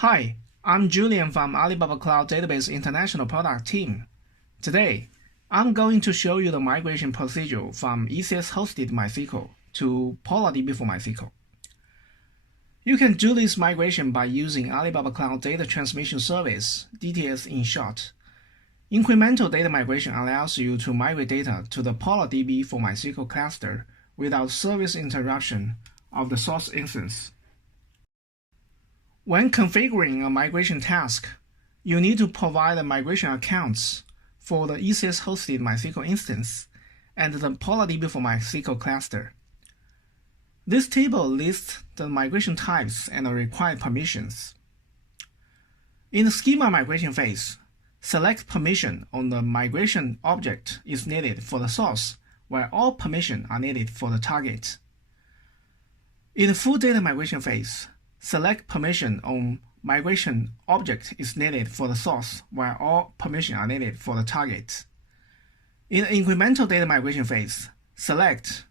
Hi, I'm Julian from Alibaba Cloud DTS International Product Team. Today, I'm going to show you the migration procedure from ECS-hosted MySQL to PolarDB for MySQL. You can do this migration by using Alibaba Cloud Data Transmission Service, DTS in short. Incremental data migration allows you to migrate data to the PolarDB for MySQL cluster without service interruption of the source instance. When configuring a migration task, you need to provide the migration accounts for the ECS-hosted MySQL instance and the PolarDB for MySQL cluster. This table lists the migration types and the required permissions. In the schema migration phase, select permission on the migration object is needed for the source, while all permissions are needed for the target. In the full data migration phase, select permission on migration object is needed for the source, while all permissions are needed for the target. In the incremental data migration phase, select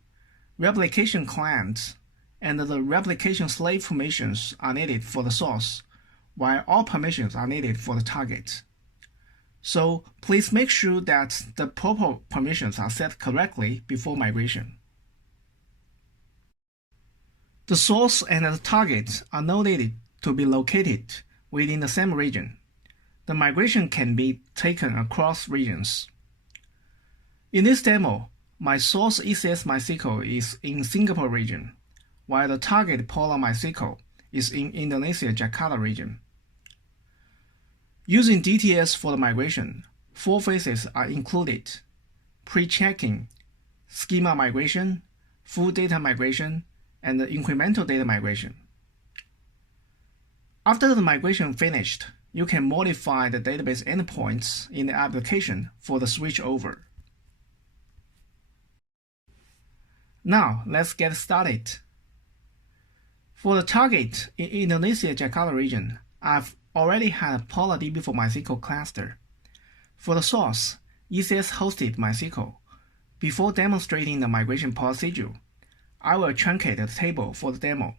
replication client and the replication slave permissions are needed for the source, while all permissions are needed for the target. So please make sure that the proper permissions are set correctly before migration. The source and the target are not needed to be located within the same region. The migration can be taken across regions. In this demo, my source ECS MySQL is in Singapore region, while the target Polar MySQL is in Indonesia Jakarta region. Using DTS for the migration, 4 phases are included: pre-checking, schema migration, full data migration, and the incremental data migration. After the migration finished, you can modify the database endpoints in the application for the switchover. Now, let's get started. For the target in Indonesia Jakarta region, I've already had a PolarDB for MySQL cluster. For the source, ECS-hosted MySQL, before demonstrating the migration procedure, I will truncate the table for the demo.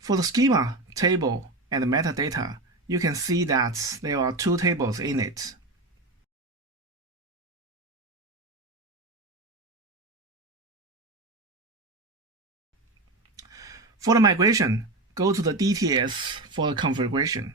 For the schema, table, and metadata, you can see that there are 2 tables in it. For the migration, go to the DTS for the configuration.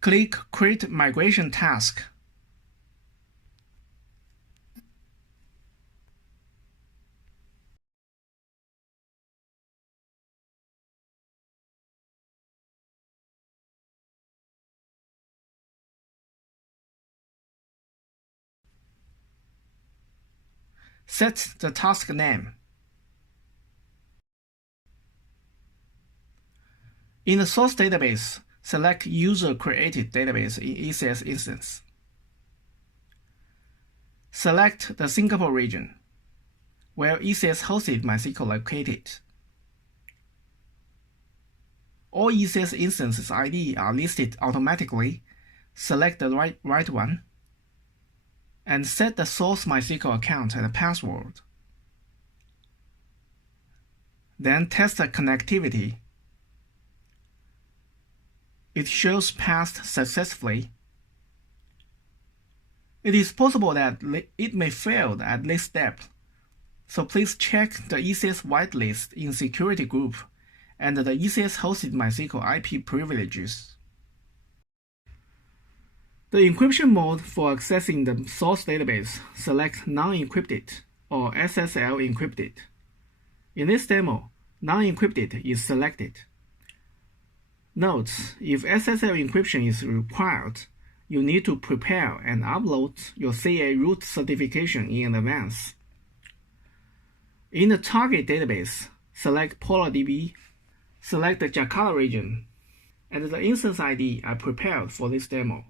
Click Create Migration Task. Set the task name. In the source database, select User-Created Database in ECS instance. Select the Singapore region, where ECS-hosted MySQL located. All ECS instances ID are listed automatically. Select the right one, and set the source MySQL account and password. Then test the connectivity. It shows passed successfully. It is possible that it may fail at this step, so please check the ECS whitelist in security group and the ECS-hosted MySQL IP privileges. The encryption mode for accessing the source database, select non-encrypted or SSL encrypted. In this demo, non-encrypted is selected. Note, if SSL encryption is required, you need to prepare and upload your CA root certification in advance. In the target database, select PolarDB, select the Jakarta region, and the instance ID I prepared for this demo.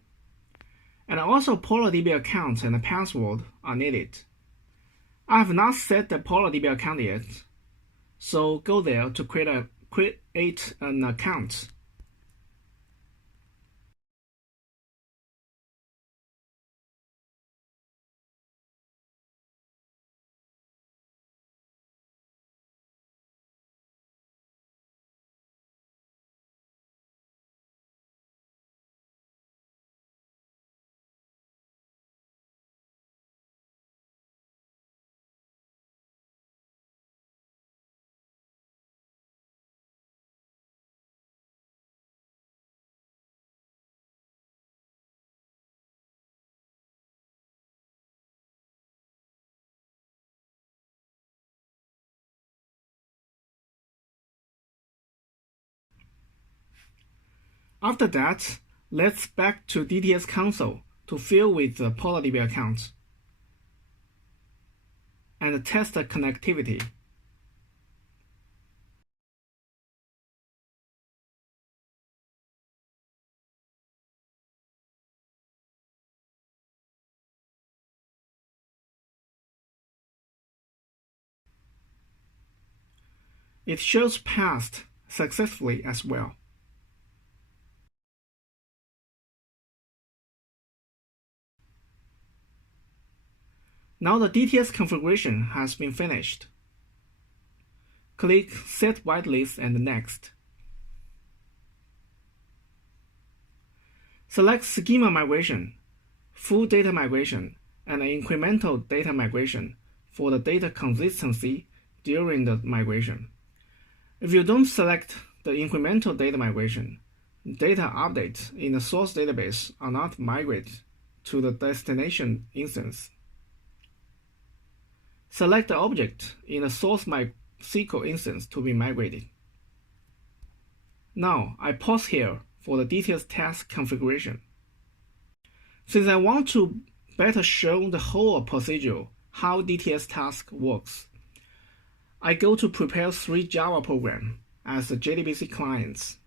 And also PolarDB account and password are needed. I have not set the PolarDB account yet, so go there to create a create an account. After that, let's back to DTS console to fill with the PolarDB account and test the connectivity. It shows passed successfully as well. Now the DTS configuration has been finished. Click Set Whitelist and Next. Select Schema Migration, Full Data Migration, and Incremental Data Migration for the data consistency during the migration. If you don't select the incremental data migration, data updates in the source database are not migrated to the destination instance. Select the object in the source MySQL instance to be migrated. Now, I pause here for the DTS task configuration. Since I want to better show the whole procedure how DTS task works, I go to prepare 3 Java programs as the JDBC clients.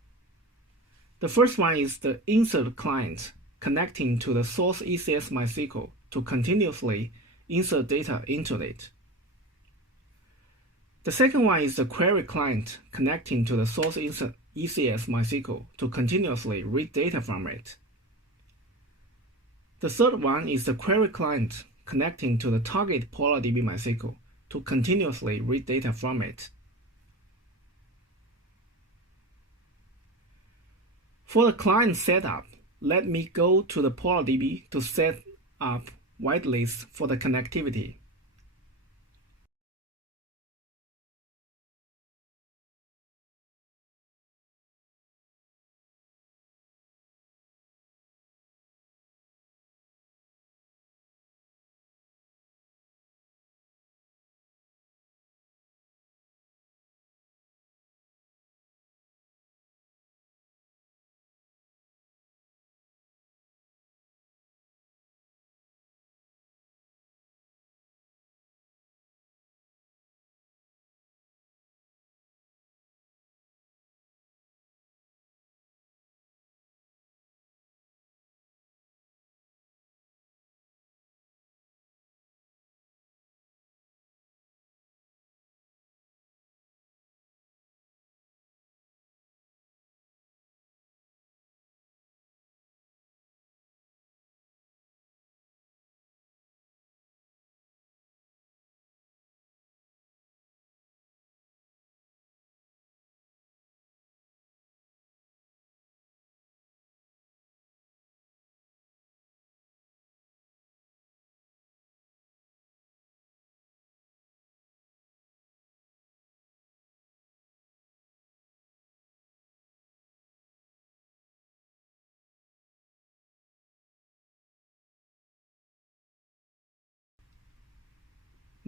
The first one is the insert client connecting to the source ECS MySQL to continuously insert data into it. The second one is the query client connecting to the source ECS MySQL to continuously read data from it. The third one is the query client connecting to the target PolarDB MySQL to continuously read data from it. For the client setup, let me go to the PolarDB to set up whitelist for the connectivity.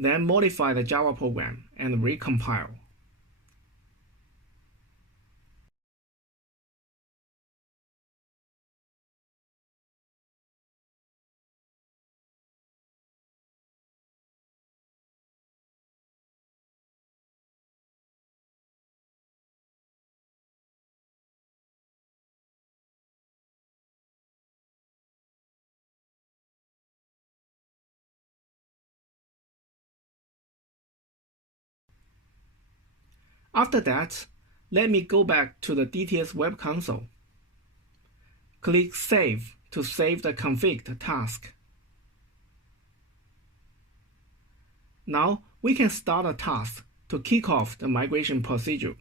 Then modify the Java program and recompile. After that, Let me go back to the DTS Web Console. Click Save to save the config task. Now we can start a task to kick off the migration procedure.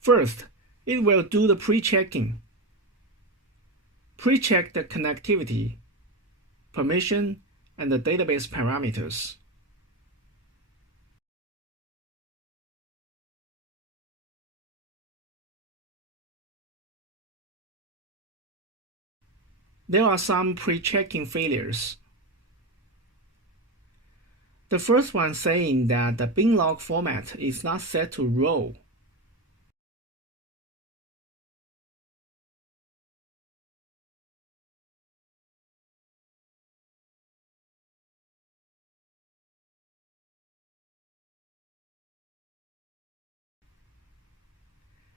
First, it will do the pre-checking. Pre-check the connectivity, permission, and the database parameters. There are some pre-checking failures. The first one saying that the bin log format is not set to row.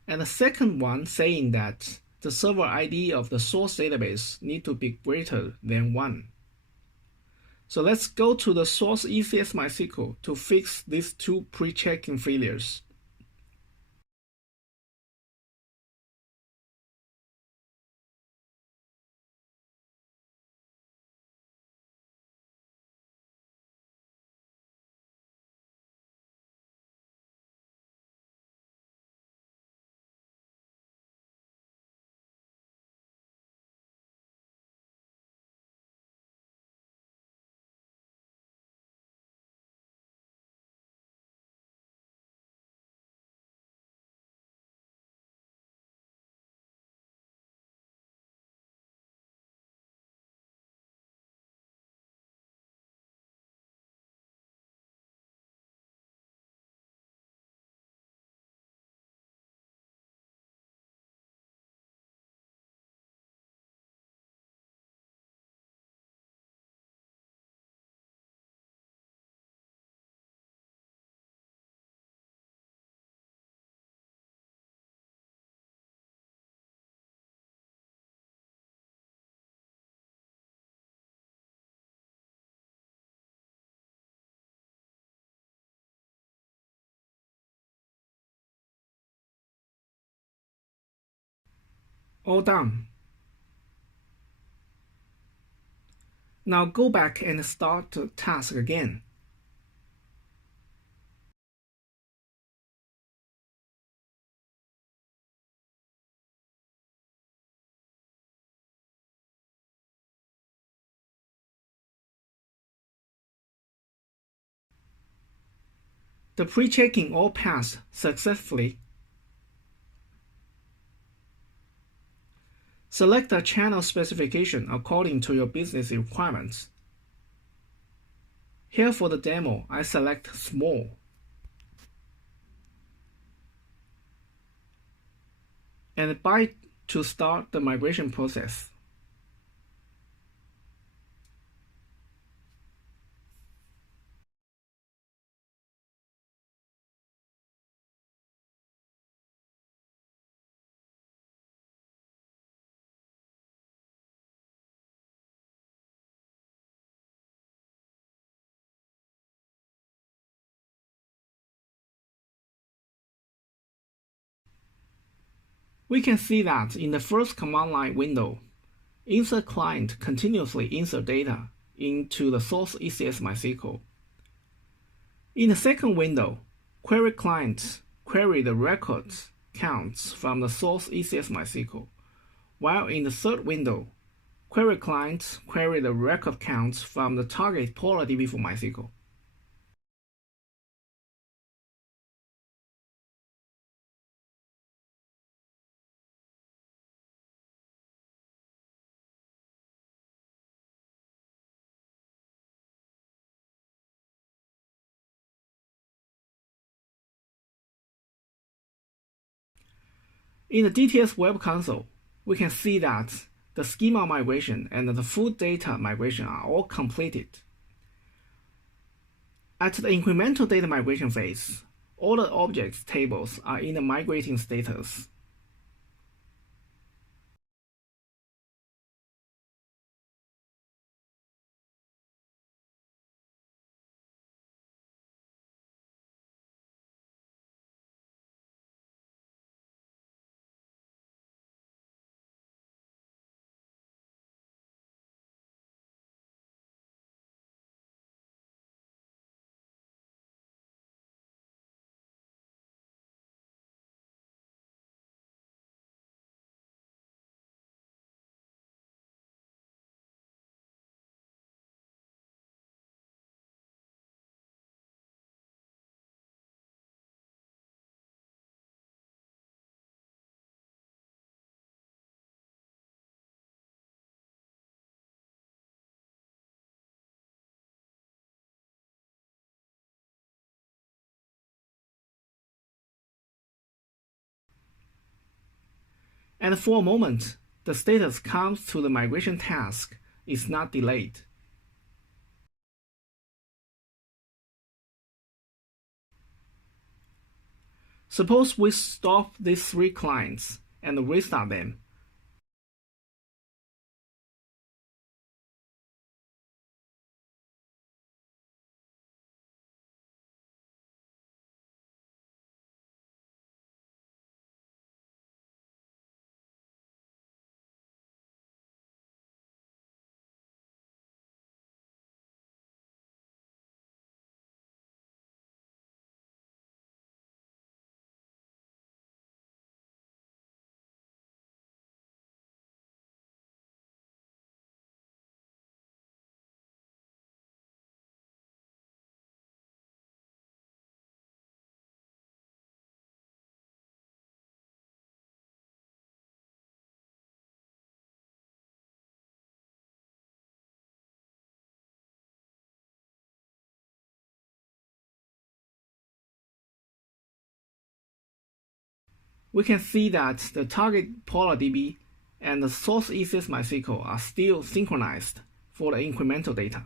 And the second one saying that the server ID of the source database need to be greater than 1. So let's go to the source ECS MySQL to fix these two pre-checking failures. All done. Now go back and start the task again. The pre-checking all passed successfully. Select a channel specification according to your business requirements. Here for the demo, I select small. And buy to start the migration process. We can see that in the first command line window, insert client continuously insert data into the source ECS MySQL. In the second window, query client query the record counts from the source ECS MySQL, while in the third window, query client query the record counts from the target PolarDB for MySQL. In the DTS Web Console, we can see that the schema migration and the full data migration are all completed. At the incremental data migration phase, all the objects tables are in the migrating status. And for a moment, the status comes to the migration task is not delayed. Suppose we stop these 3 clients and restart them. We can see that the target PolarDB and the source ECS MySQL are still synchronized for the incremental data.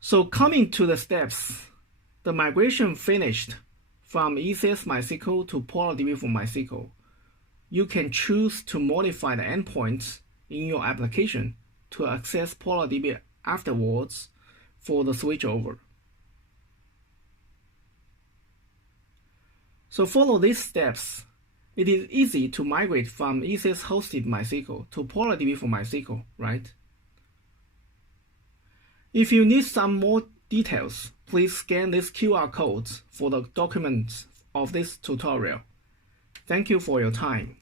So coming to the steps, the migration finished from ECS MySQL to PolarDB for MySQL. You can choose to modify the endpoints in your application to access PolarDB afterwards for the switchover. So follow these steps. It is easy to migrate from ECS hosted MySQL to PolarDB for MySQL, right? If you need some more details, please scan this QR code for the documents of this tutorial. Thank you for your time.